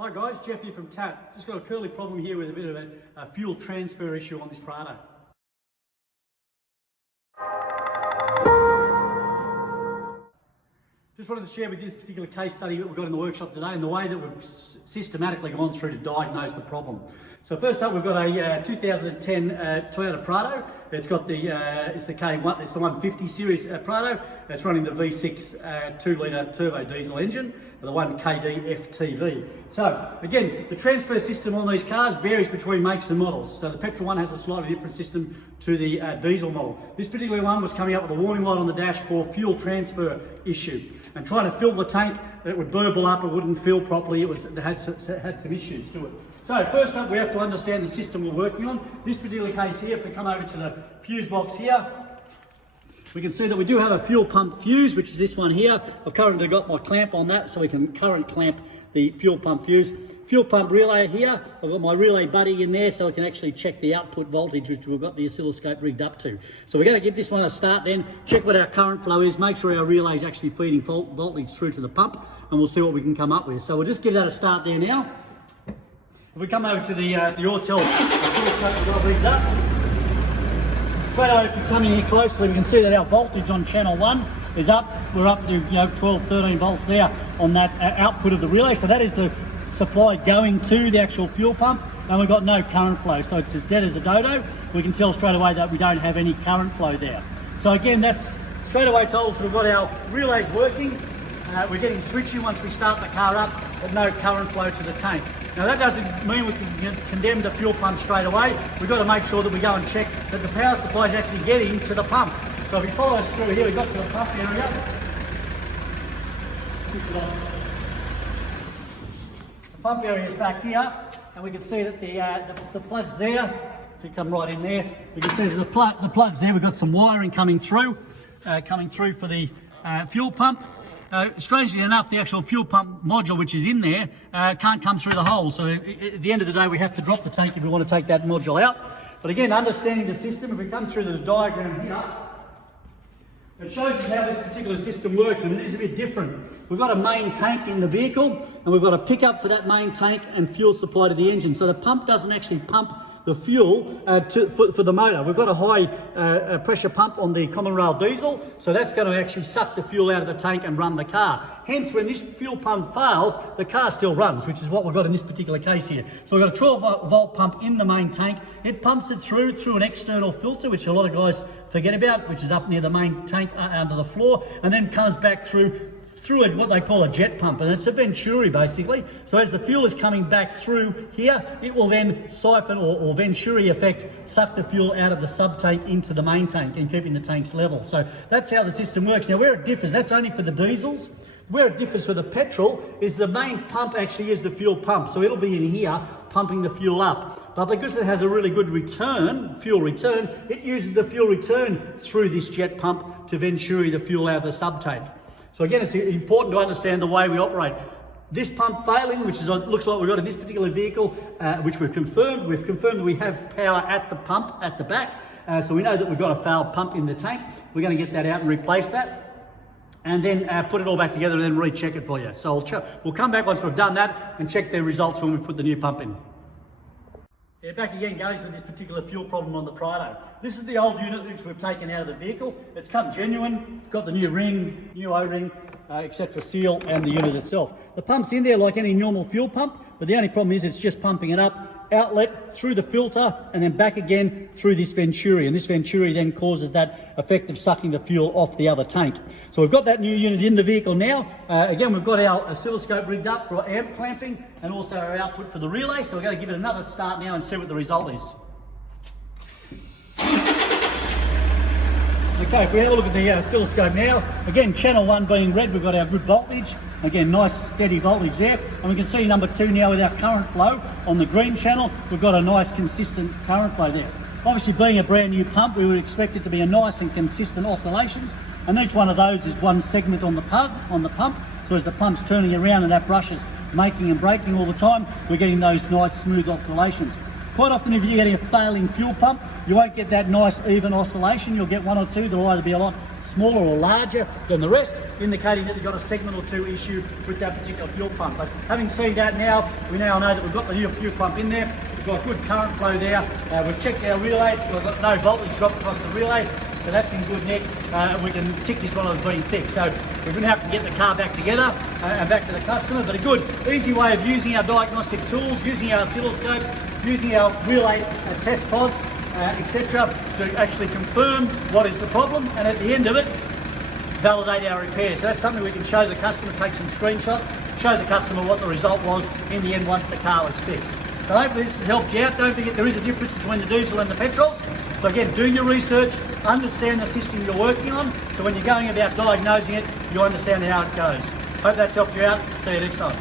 Hi guys, Jeff here from TAP. Just got a curly problem here with a bit of a fuel transfer issue on this Prado. Just wanted to share with you this particular case study that we've got in the workshop today and the way that we've systematically gone through to diagnose the problem. So first up, we've got a 2010 Toyota Prado. It's got the it's the K1, it's the 150 series Prado. It's running the V6 2-litre turbo diesel engine, the 1KD FTV. So again, the transfer system on these cars varies between makes and models. So the petrol one has a slightly different system to the diesel model. This particular one was coming up with a warning light on the dash for fuel transfer issue. And trying to fill the tank, it would burble up, it wouldn't fill properly, it had some issues to it. So first up, we have to understand the system we're working on. This particular case here, if we come over to the fuse box here, we can see that we do have a fuel pump fuse, which is this one here. I've currently got my clamp on that, so we can current clamp the fuel pump fuse. Fuel pump relay here, I've got my relay buddy in there so I can actually check the output voltage, which we've got the oscilloscope rigged up to. So we're going to give this one a start then, check what our current flow is, make sure our relay is actually feeding voltage through to the pump, and we'll see what we can come up with. So we'll just give that a start there now. If we come over to the Autel oscilloscope we've got rigged up, straight over, if you come in here closely, we can see that our voltage on channel 1 is up. We're up to 12, 13 volts there on that output of the relay. So that is the supply going to the actual fuel pump, and we've got no current flow. So it's as dead as a dodo. We can tell straight away that we don't have any current flow there. So again, that's straight away told us that we've got our relays working. We're getting switching once we start the car up, but no current flow to the tank. Now that doesn't mean we can condemn the fuel pump straight away. We've got to make sure that we go and check that the power supply is actually getting to the pump. So if we follow us through here, we've got to the pump area. Switch it on. The pump area is back here, and we can see that the plug's there. If you come right in there, we can see that the plug's there. We've got some wiring coming through for the fuel pump. Strangely enough, the actual fuel pump module which is in there can't come through the hole. So at the end of the day, we have to drop the tank if we want to take that module out. But again, understanding the system, if we come through the diagram here, it shows us how this particular system works, and it is a bit different. We've got a main tank in the vehicle, and we've got a pickup for that main tank and fuel supply to the engine. So the pump doesn't actually pump the fuel for the motor. We've got a high pressure pump on the common rail diesel, so that's going to actually suck the fuel out of the tank and run the car. Hence, when this fuel pump fails, the car still runs, which is what we've got in this particular case here. So we've got a 12 volt pump in the main tank. It pumps it through an external filter, which a lot of guys forget about, which is up near the main tank under the floor, and then comes back through what they call a jet pump, and it's a venturi basically. So as the fuel is coming back through here, it will then siphon or venturi effect suck the fuel out of the sub tank into the main tank and keeping the tanks level. So that's how the system works. Now where it differs, that's only for the diesels. Where it differs for the petrol is the main pump actually is the fuel pump. So it'll be in here pumping the fuel up. But because it has a really good fuel return, it uses the fuel return through this jet pump to venturi the fuel out of the sub tank. So again, it's important to understand the way we operate. This pump failing, which looks like we've got in this particular vehicle, which we've confirmed that we have power at the pump at the back. So we know that we've got a failed pump in the tank. We're going to get that out and replace that, and then put it all back together and then recheck it for you. So we'll come back once we've done that and check the results when we put the new pump in. Yeah, back again goes with this particular fuel problem on the Prado. This is the old unit which we've taken out of the vehicle. It's come genuine, got the new ring, new O-ring, etc. seal, and the unit itself. The pump's in there like any normal fuel pump, but the only problem is it's just pumping it up, outlet, through the filter, and then back again through this venturi. And this venturi then causes that effect of sucking the fuel off the other tank. So we've got that new unit in the vehicle now. Again, we've got our oscilloscope rigged up for amp clamping and also our output for the relay. So we're going to give it another start now and see what the result is. Okay, if we have a look at the oscilloscope now, again, channel 1 being red, we've got our good voltage. Again, nice steady voltage there. And we can see number 2 now with our current flow on the green channel. We've got a nice consistent current flow there. Obviously, being a brand new pump, we would expect it to be a nice and consistent oscillations. And each one of those is one segment on the pump. So as the pump's turning around and that brush is making and breaking all the time, we're getting those nice smooth oscillations. Quite often if you're getting a failing fuel pump, you won't get that nice even oscillation. You'll get one or two that'll either be a lot smaller or larger than the rest, indicating that you've got a segment or two issue with that particular fuel pump. But having seen that now, we now know that we've got the new fuel pump in there. We've got good current flow there. We've checked our relay. We've got no voltage drop across the relay. So that's in good nick, and we can tick this one as being thick. So we're going to have to get the car back together and back to the customer, but a good, easy way of using our diagnostic tools, using our oscilloscopes, using our relay test pods, etc., to actually confirm what is the problem, and at the end of it, validate our repair. So that's something we can show the customer, take some screenshots, show the customer what the result was in the end once the car was fixed. So hopefully this has helped you out. Don't forget there is a difference between the diesel and the petrols. So again, do your research, understand the system you're working on, so when you're going about diagnosing it, you understand how it goes. Hope that's helped you out. See you next time.